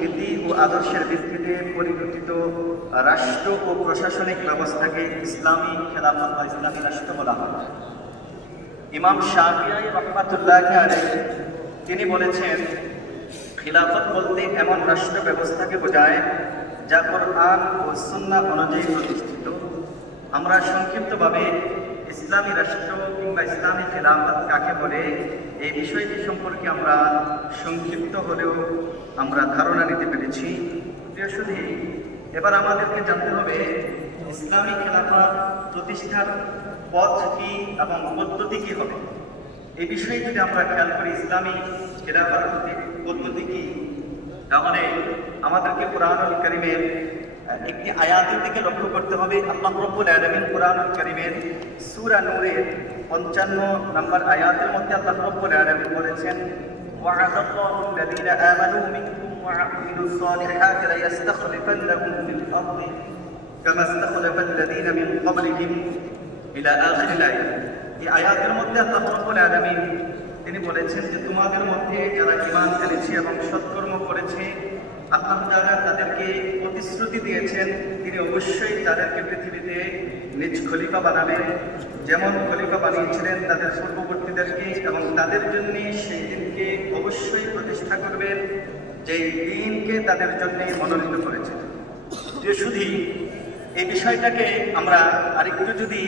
নীতি ও আদর্শের ভিত্তিতে পরিবর্তিত রাষ্ট্র ও প্রশাসনিক ব্যবস্থাকে ইসলামী খেলাফত বা ইসলামী রাষ্ট্র বলা হয়। ইমাম শাফিঈ রাহমাতুল্লাহি আলাইহি তিনি বলেছেন, খিলাফত বলতে এমন রাষ্ট্র ব্যবস্থাকে বোঝায় যা কোরআন ও সুন্নাহ অনুযায়ী প্রতিষ্ঠিত। আমরা সংক্ষিপ্তভাবে ইসলামী রাষ্ট্র কিংবা ইসলামী খেলাফত কাকে বলে এই বিষয়টি সম্পর্কে আমরা সংক্ষিপ্ত হলেও আমরা ধারণা নিতে পেরেছি। প্রিয় সুধী, এবার আমাদেরকে জানতে হবে ইসলামী খেলাফত প্রতিষ্ঠার পথ কি এবং পদ্ধতি কি হবে। এই বিষয়ে যদি আমরা খেয়াল করি ইসলামী খেলাফত পদ্ধতি কি, তাহলে আমাদেরকে কুরআনুল কারীমের একটি আয়াতের দিকে লক্ষ্য করতে হবে। আল্লাহ রাব্বুল আলামিন কুরআনুল কারীমের সূরা নূরের 55 নম্বর আয়াতের মধ্যে আল্লাহ রাব্বুল আলামিন বলেছেন, ওয়া'আদাল্লাহু আল্লাযীনা আমানু মিনকুম ওয়া আমিলুস সালিহাতি লা ইস্তাখলিফান্নাহুম ফিল আরদি কামা ইস্তাখলাফা আল্লাযীনা মিন ক্বাবলিহিম ইলা আখিরিল আয়াত। এই আয়াতের মধ্যে আল্লাহ রাব্বুল আলামিন তিনি বলেছেন যে তোমাদের মধ্যে যারা ঈমান এনেছে এবং সৎকর্ম করেছে, আল্লাহ তাআলা তাদেরকে প্রতিশ্রুতি দিয়েছেন তিনি অবশ্যই তাদেরকে পৃথিবীতে নিজ খলিফা বানাবেন, যেমন খলিফা বানিয়েছিলেন তাদের পূর্ববর্তীদেরকে, এবং তাদের জন্য সেই দিনকে অবশ্যই প্রতিষ্ঠা করবেন যেই দিনকে তাদের জন্য মনোনীত করেছেন। যে শুধু এই বিষয়টাকে আমরা আরেকটু যদি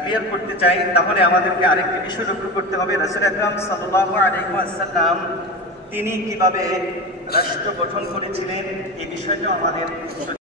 ক্লিয়ার করতে চাই, তাহলে আমাদেরকে আরেকটি বিষয় লক্ষ্য করতে হবে। রাসূল আকরাম সাল্লাল্লাহু আলাইহি ওয়াসাল্লাম তিনি কিভাবে রাষ্ট্র গঠন করেছিলেন এই বিষয়টা আমাদের